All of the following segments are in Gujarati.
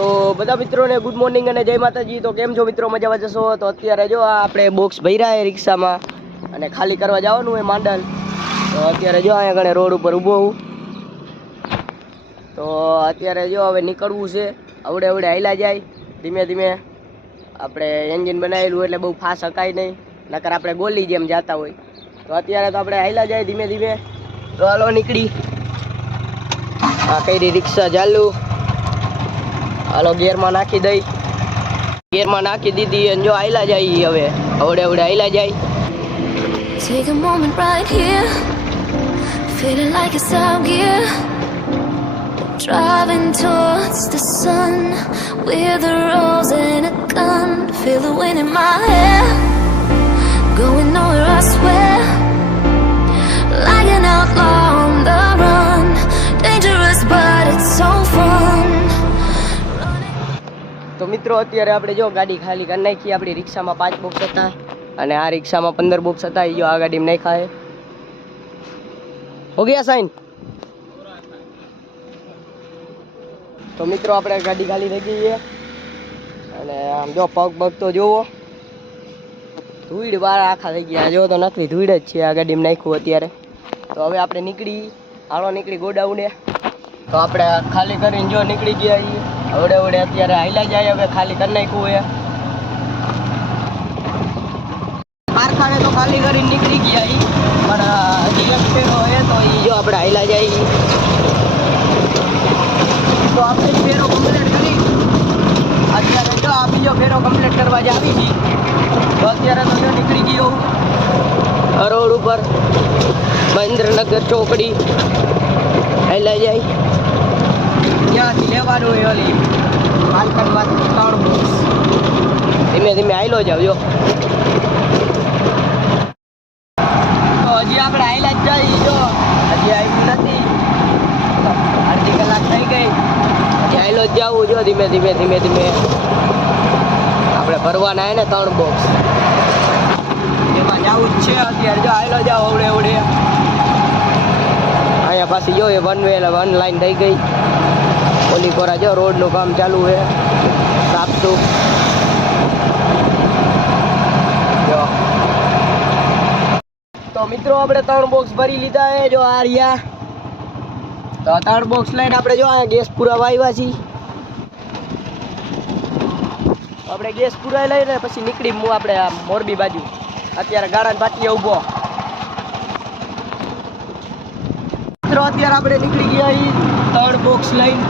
તો બધા મિત્રોને ગુડ મોર્નિંગ અને જય માતાજી. તો કેમ છો મિત્રો? મજામાં જશો? તો અત્યારે જો આપણે બોક્સ ભર્યા એ રિક્ષામાં અને ખાલી કરવા જવાનું હોય માંડલ. તો અત્યારે જો અહીંયા ઘણે રોડ ઉપર ઊભો હું. તો અત્યારે જો હવે નીકળવું છે. અવડે અવડે હાલ્યા જાય. ધીમે ધીમે આપણે એન્જિન બનાવેલું એટલે બહુ ફાસ્ટ હકાય નહીં. નકર આપણે ગોલી જેમ જતા હોય. તો અત્યારે તો આપણે હાલ્યા જાય ધીમે ધીમે. તો હાલો નીકળી. આ કઈ રિક્ષા ચાલુ. હાલો ગેરમાં નાખી દઈ ગેરમાં નાખી દીધી અને જો આયલા જાય ઈ હવે અવડે અવડે આયલા જાય Take a moment right here, feeling like it's out gear. Driving towards the sun with a rose and a gun. Feel the wind in my hair, going nowhere, I swear. Like an outlaw તો મિત્રો, અત્યારે આપણે જો ગાડી ખાલી કરી નાખી, આપણી રિક્ષામાં પાંચ બોક્સ હતા અને આ રિક્ષામાં પંદર બોક્સ હતા એ જો આ ગાડીમાં નાખ્યા હે ગયા સાઈન તો મિત્રો, આપણે ગાડી ખાલી થઈ ગઈ અને આમ જો પગ પગ તો જોવો ધૂળ બાર આખા થઈ ગયા. જો તો નથી ધૂળ જ છે આ ગાડીમાં નાખ્યું અત્યારે. તો હવે આપણે નીકળી. હાલો, નીકળી ગોડાઉને. તો આપણે ખાલી કરીને જો નીકળી ગયા છીએ. હવડે અવડે અત્યારે હાઈલા જાય, હવે ખાલી કરી નાખ્યું એ કારખાને તો ખાલી કરીને નીકળી ગયા ઈ, પણ હજી ફેરો હોય તો એ જો આપણે હાઈલા જાય. તો આપણે ફેરો કમ્પ્લીટ કરી. અત્યારે જો આ બીજો ફેરો કમ્પ્લીટ કરવા જ છીએ તો અત્યારે તો જો નીકળી ગયો. રોડ ઉપર. મહેન્દ્રનગર ચોકડી. હાઈલા જાય. ત્યાંથી લેવાનું હોય ધીમે ધીમે આયલો જાવ જો હજી આપણે આવેલા જ જો. હજી આવ્યું નથી. અડધી કલાક થઈ ગઈ. હજી આયલો જ જાવું જો ધીમે ધીમે ધીમે ધીમે. આપણે ભરવાના હે ને ત્રણ બોક્સ એમાં જવું જ છે અત્યારે. જો આયલો જાવ અવડે અવડે અહીંયા પાછી જો એ વન વે વન લાઈન થઈ ગઈ. ઓલી કોરા જો રોડનું કામ ચાલુ છે. સાફસૂફ જો. તો મિત્રો, આપણે ત્રણ બોક્સ ભરી લીધા છે, જો આ રહ્યા. તો ત્રણ બોક્સ લઈને આપણે જો અહીંયા ગેસ પુરાવા આવ્યા છીએ. આપણે ગેસ પુરાઈ લઈને પછી નીકળી હું આપણે મોરબી બાજુ. અત્યારે ગાળા પાટીએ ઊભો. મિત્રો અત્યારે આપણે નીકળી ગયા છીએ ત્રણ બોક્સ લઈને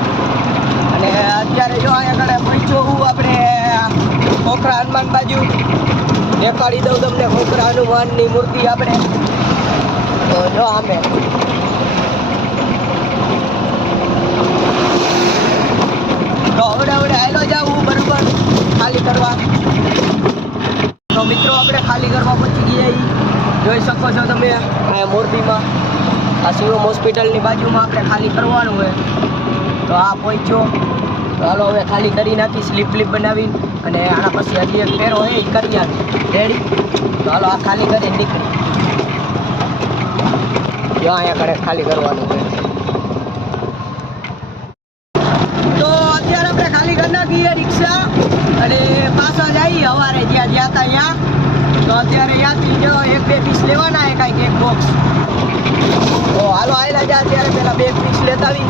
અને અત્યારે જો અહીંયા આગળ પહોંચ્યો હું આપણે ખોખરા હનુમાન બાજુ. દેખાડી દઉં તમને ખોખરા હનુમાનની મૂર્તિ આપણે. તો જો આમે. તો હવે હવડે હાલો જાવું બરોબર ખાલી કરવા. તો મિત્રો આપણે ખાલી કરવા પહોંચી ગયા જોઈ શકો છો તમે આ મોરબીમાં આ શિવમ હોસ્પિટલની બાજુમાં આપણે ખાલી કરવાનું હોય. તો આ પહોંચ્યો. તો હાલો હવે ખાલી કરી નાખી, સ્લીપ સ્લીપ બનાવીને અને આના પછી હજી એક ફેરો હોય એ કરી આવી રેડી તો હાલો આ ખાલી કરી નીકળી. જો અહીંયા કડે ખાલી કરવાનું હોય. તો અત્યારે આપણે ખાલી કરી નાખીએ રિક્ષા અને પાછા જઈએ સવારે જ્યાં જ્યાં ત્યાં. તો અત્યારે યાદથી જો એક બે પીસ લેવાના હે કાંઈક, એક બોક્સ તો હાલો આવેલા જા અત્યારે પેલા બે પીસ લેતા આવી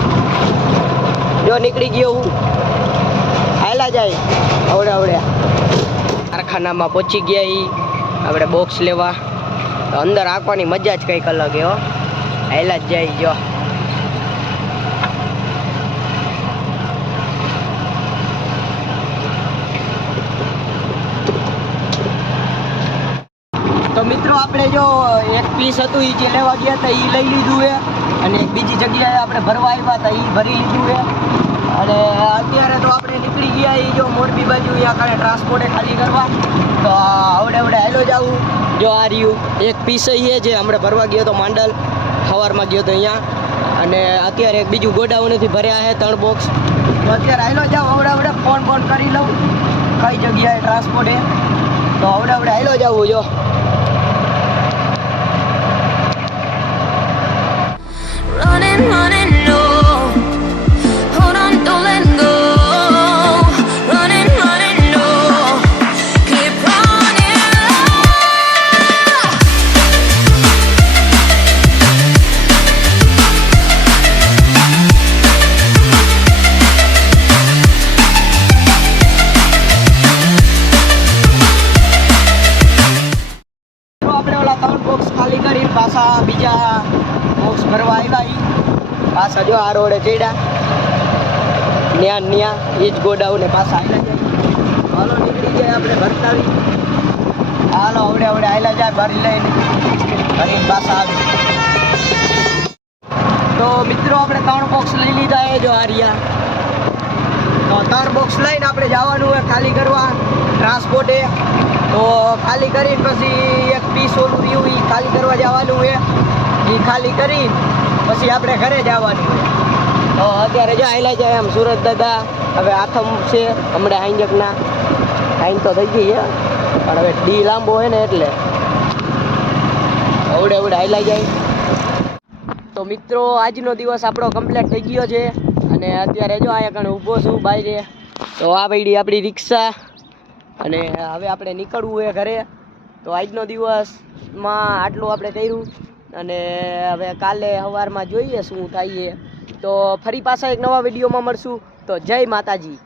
જો નીકળી ગયો હું. આયલા જાય. આવડે આવડે. કારખાનામાં પહોંચી ગયા ઈ. આપણે બોક્સ લેવા. અંદર આંકવાની મજા જ કંઈક અલગ એવો હો. આયલા જ જાય, જો તો મિત્રો આપણે જો એક પીસ હતું એ જે લેવા ગયા હતા એ લઈ લીધું છે અને એક બીજી જગ્યાએ આપણે ભરવા આવ્યા હતા એ ભરી લીધું છે અને અત્યારે તો આપણે નીકળી ગયા એ જો મોરબી બાજુ એ કારણે ટ્રાન્સપોર્ટે ખાલી કરવા. તો આવડે હાલો જાવું જો આ રહ્યું. એક પીસ એ જે હમણાં ભરવા ગયો તો માંડલ સવારમાં ગયો તો અહીંયા. અને અત્યારે એક બીજું ગોડાઉનેથી ભર્યા છે ત્રણ બોક્સ તો અત્યારે હાલો જાઉં આવડે ફોન ફોન કરી લઉં. કઈ જગ્યાએ ટ્રાન્સપોર્ટે તો આવડે હાલો જવું જો. બીજા બોક્સ ભરવા આવ્યા પાછા જો આ રોડે ચડ્યા. ન્યા ન્યા, એ જ ગોડાઉને પાછા આવ્યા હાલો, નીકળી જાય આપણે ભરતાવી. હાલો, આવડે આવડે આવેલા જાય ભરી લઈને. ભરી પાછા આવી. તો મિત્રો, આપણે ત્રણ બોક્સ લઈ લીધા એ જો આર્યા. તો ત્રણ બોક્સ લઈને આપણે જવાનું હોય ખાલી કરવા. ટ્રાન્સપોર્ટે તો ખાલી કરીને પછી એક પીસ ઓલું રહ્યું એ ખાલી કરવા જવાનું છે. એ ખાલી કરી પછી આપણે ઘરે જવાનું તો અત્યારે જો આયલા જાય એમ સુરત દાદા, હવે આથમ છે, હમણાં હાઈંજકના હાઈન તો થઈ ગઈ છે, પણ હવે ડી લાંબો હોય ને એટલે. અવડે અવડે હાઈલા જાય. તો મિત્રો, આજનો દિવસ આપણો કમ્પ્લીટ થઈ ગયો છે. અને અત્યારે જો અહીંયા કણ ઊભો છું બાય તો આ પડી આપણી રિક્ષા. અને હવે આપણે નીકળવું એ ઘરે. તો આજનો દિવસમાં આટલું આપણે કર્યું. અને હવે કાલે સવારમાં જોઈએ શું થાય તો ફરી પાછા એક નવા વિડીયોમાં મળશું. તો જય માતાજી.